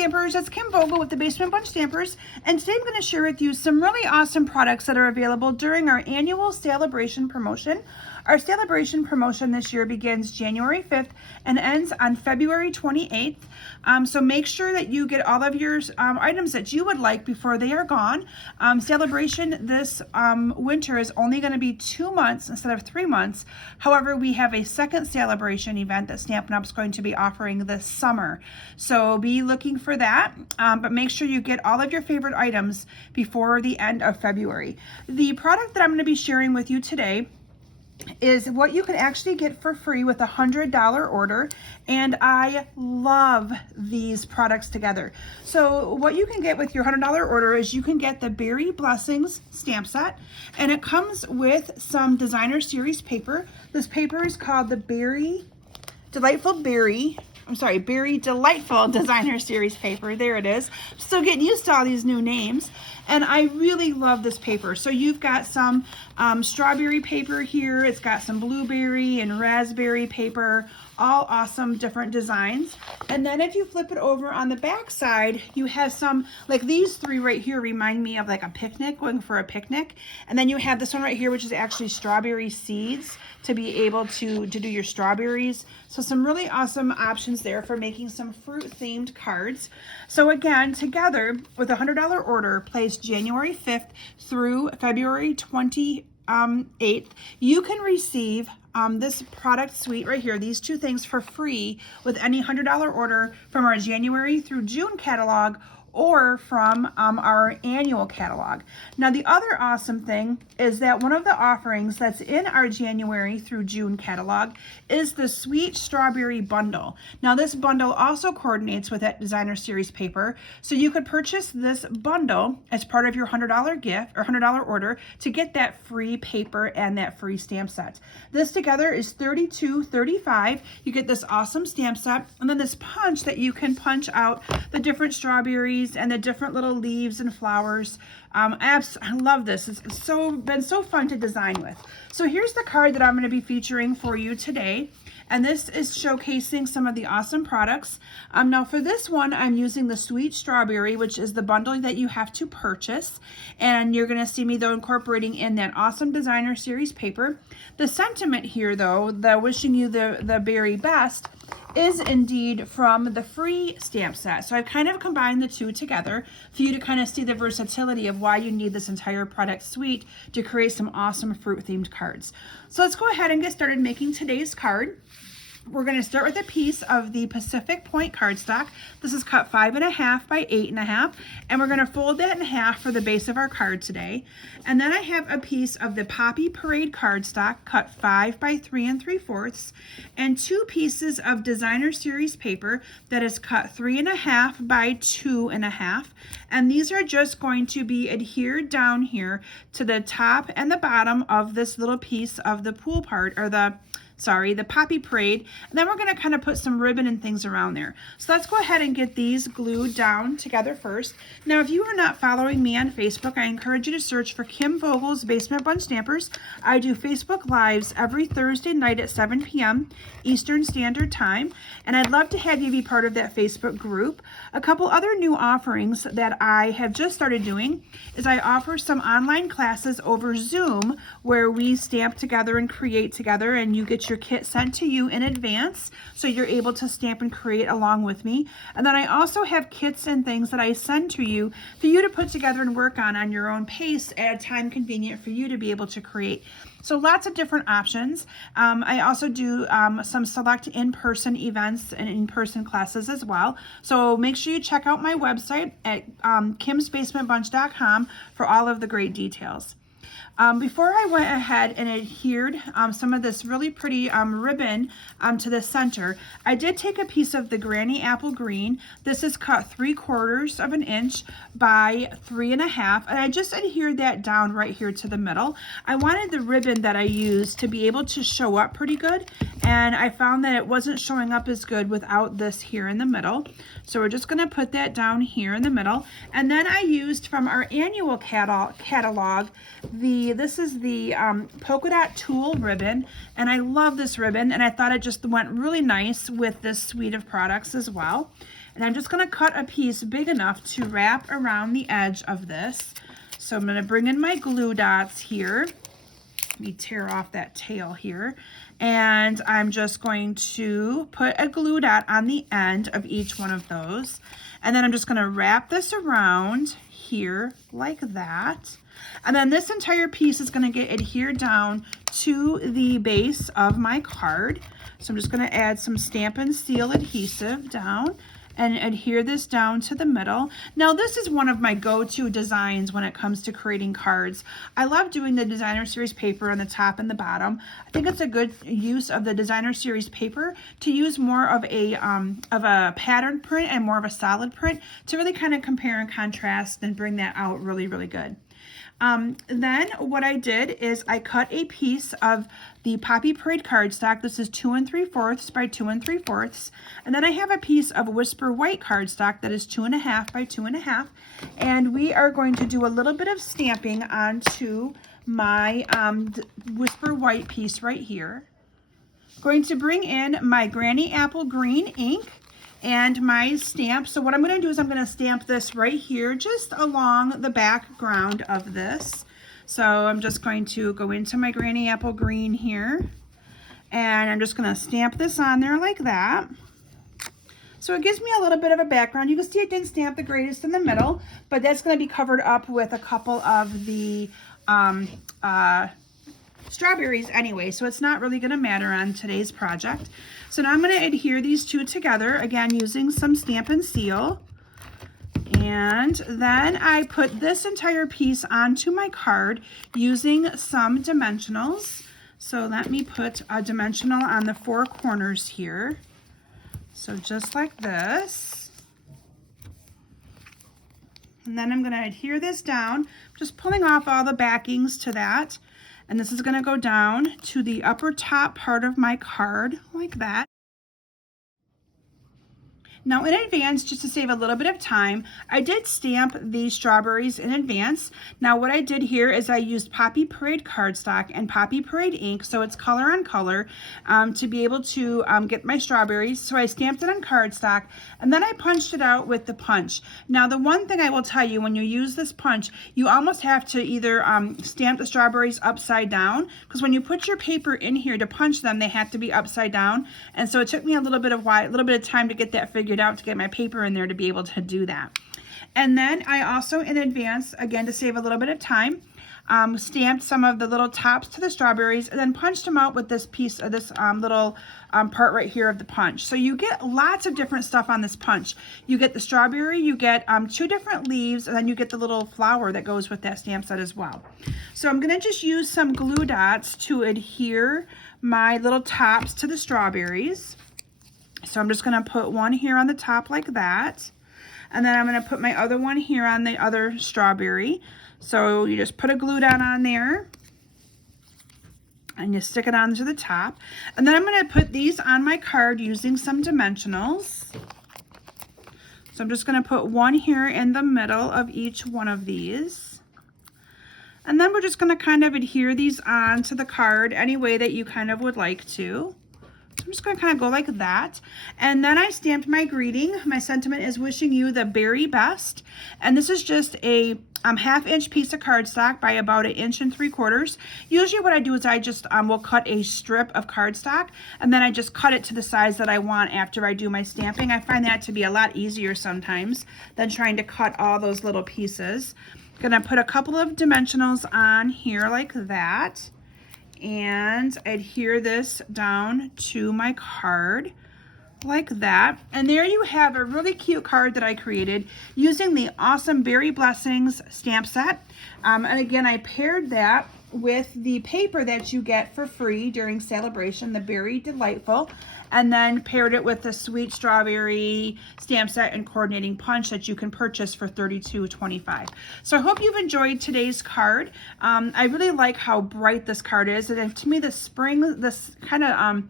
Stampers, it's Kim Vogel with the Basement Bunch Stampers, and today I'm going to share with you some really awesome products that are available during our annual celebration promotion. Our celebration promotion this year begins January 5th and ends on February 28th. So make sure that you get all of your items that you would like before they are gone. Celebration this winter is only going to be 2 months instead of 3 months. However, we have a second celebration event that Stampin' Up is going to be offering this summer. So be looking for that, but make sure you get all of your favorite items before the end of February. The product that I'm going to be sharing with you today is what you can actually get for free with a $100 order, and I love these products together. So what you can get with your $100 order is you can get the Berry Blessings stamp set, and it comes with some designer series paper. This paper is called the Berry Delightful Designer Series paper. There it is. Still getting used to all these new names. And I really love this paper. So you've got some strawberry paper here. It's got some blueberry and raspberry paper, all awesome different designs. And then if you flip it over on the back side, you have some, like these three right here remind me of like a picnic, going for a picnic. And then you have this one right here, which is actually strawberry seeds to be able to do your strawberries. So some really awesome options there for making some fruit themed cards. So again, together with a $100 order placed January 5th through February 28th, you can receive this product suite right here, these two things for free with any $100 order from our January through June catalog or from our annual catalog. Now the other awesome thing is that one of the offerings that's in our January through June catalog is the Sweet Strawberry Bundle. Now this bundle also coordinates with that designer series paper, so you could purchase this bundle as part of your $100 gift or $100 order to get that free paper and that free stamp set. This together is $32.35. You get this awesome stamp set and then this punch that you can punch out the different strawberries and the different little leaves and flowers. I love this. It's been so fun to design with. So here's the card that I'm going to be featuring for you today. And this is showcasing some of the awesome products. Now for this one, I'm using the Sweet Strawberry, which is the bundle that you have to purchase. And you're gonna see me though incorporating in that awesome designer series paper. The sentiment here though, the wishing you the very best, is indeed from the free stamp set. So I've kind of combined the two together for you to kind of see the versatility of why you need this entire product suite to create some awesome fruit themed cards. So let's go ahead and get started making today's card. We're going to start with a piece of the Pacific Point cardstock. This is cut 5.5 by 8.5, and we're going to fold that in half for the base of our card today. And then I have a piece of the Poppy Parade cardstock cut 5 by 3 3/4, and 2 pieces of designer series paper that is cut 3.5 by 2.5. And these are just going to be adhered down here to the top and the bottom of this little piece of the pool part, or the Poppy Parade, and then we're going to kind of put some ribbon and things around there. So let's go ahead and get these glued down together first. Now, if you are not following me on Facebook, I encourage you to search for Kim Vogel's Basement Bunch Stampers. I do Facebook Lives every Thursday night at 7 p.m. Eastern Standard Time, and I'd love to have you be part of that Facebook group. A couple other new offerings that I have just started doing is I offer some online classes over Zoom where we stamp together and create together, and you get your kit sent to you in advance so you're able to stamp and create along with me. And then I also have kits and things that I send to you for you to put together and work on your own pace at a time convenient for you to be able to create. So lots of different options. I also do some select in-person events and in-person classes as well. So make sure you check out my website at kimsbasementbunch.com for all of the great details. Before I went ahead and adhered some of this really pretty ribbon to the center, I did take a piece of the Granny Apple Green. This is cut 3/4 of an inch by 3.5, and I just adhered that down right here to the middle. I wanted the ribbon that I used to be able to show up pretty good, and I found that it wasn't showing up as good without this here in the middle. So we're just going to put that down here in the middle, and then I used from our annual catalog this is the polka dot tulle ribbon, and I love this ribbon, and I thought it just went really nice with this suite of products as well. And I'm just going to cut a piece big enough to wrap around the edge of this. So I'm going to bring in my glue dots here. Let me tear off that tail here. And I'm just going to put a glue dot on the end of each one of those. And then I'm just going to wrap this around here like that. And then this entire piece is going to get adhered down to the base of my card. So I'm just going to add some Stampin' Seal adhesive down and adhere this down to the middle. Now this is one of my go-to designs when it comes to creating cards. I love doing the designer series paper on the top and the bottom. I think it's a good use of the designer series paper to use more of a pattern print and more of a solid print to really kind of compare and contrast and bring that out really, really good. Then what I did is I cut a piece of the Poppy Parade cardstock. This is 2 3/4 by 2 3/4. And then I have a piece of Whisper White cardstock that is 2 1/2 by 2 1/2. And we are going to do a little bit of stamping onto my Whisper White piece right here. Going to bring in my Granny Apple Green ink and my stamp. So what I'm going to do is I'm going to stamp this right here just along the background of this. So I'm just going to go into my Granny Apple Green here, and I'm just going to stamp this on there like that. So it gives me a little bit of a background. You can see it didn't stamp the greatest in the middle, but that's going to be covered up with a couple of the strawberries anyway, so it's not really going to matter on today's project. So now I'm going to adhere these two together, again using some Stampin' Seal. And then I put this entire piece onto my card using some dimensionals. So let me put a dimensional on the 4 corners here. So just like this. And then I'm going to adhere this down, just pulling off all the backings to that. And this is going to go down to the upper top part of my card like that. Now in advance, just to save a little bit of time, I did stamp the strawberries in advance. Now what I did here is I used Poppy Parade cardstock and Poppy Parade ink, so it's color on color, to be able to get my strawberries. So I stamped it on cardstock, and then I punched it out with the punch. Now the one thing I will tell you, when you use this punch, you almost have to either stamp the strawberries upside down, because when you put your paper in here to punch them, they have to be upside down. And so it took me a little bit of time to get that figured out, to get my paper in there to be able to do that. And then I also in advance, again to save a little bit of time, stamped some of the little tops to the strawberries and then punched them out with this piece of this little part right here of the punch. So you get lots of different stuff on this punch. You get the strawberry, you get 2 different leaves, and then you get the little flower that goes with that stamp set as well. So I'm going to just use some glue dots to adhere my little tops to the strawberries. So I'm just going to put one here on the top like that. And then I'm going to put my other one here on the other strawberry. So you just put a glue dot on there. And you stick it onto the top. And then I'm going to put these on my card using some dimensionals. So I'm just going to put one here in the middle of each one of these. And then we're just going to kind of adhere these onto the card any way that you kind of would like to. So I'm just going to kind of go like that. And then I stamped my greeting. My sentiment is wishing you the very best. And this is just a 1/2 inch piece of cardstock by about 1 3/4 inches. Usually what I do is I just will cut a strip of cardstock, and then I just cut it to the size that I want after I do my stamping. I find that to be a lot easier sometimes than trying to cut all those little pieces. I'm going to put a couple of dimensionals on here like that, and adhere this down to my card like that. And there you have a really cute card that I created using the awesome Berry Blessings stamp set. And again, I paired that with the paper that you get for free during celebration, the Berry Delightful, and then paired it with the Sweet Strawberry stamp set and coordinating punch that you can purchase for $32.25. So I hope you've enjoyed today's card. I really like how bright this card is, and to me this kind of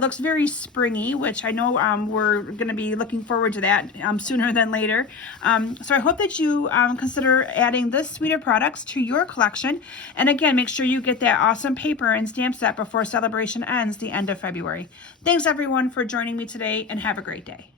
looks very springy, which I know we're going to be looking forward to that sooner than later. So I hope that you consider adding this suite of products to your collection. And again, make sure you get that awesome paper and stamp set before celebration ends the end of February. Thanks everyone for joining me today, and have a great day.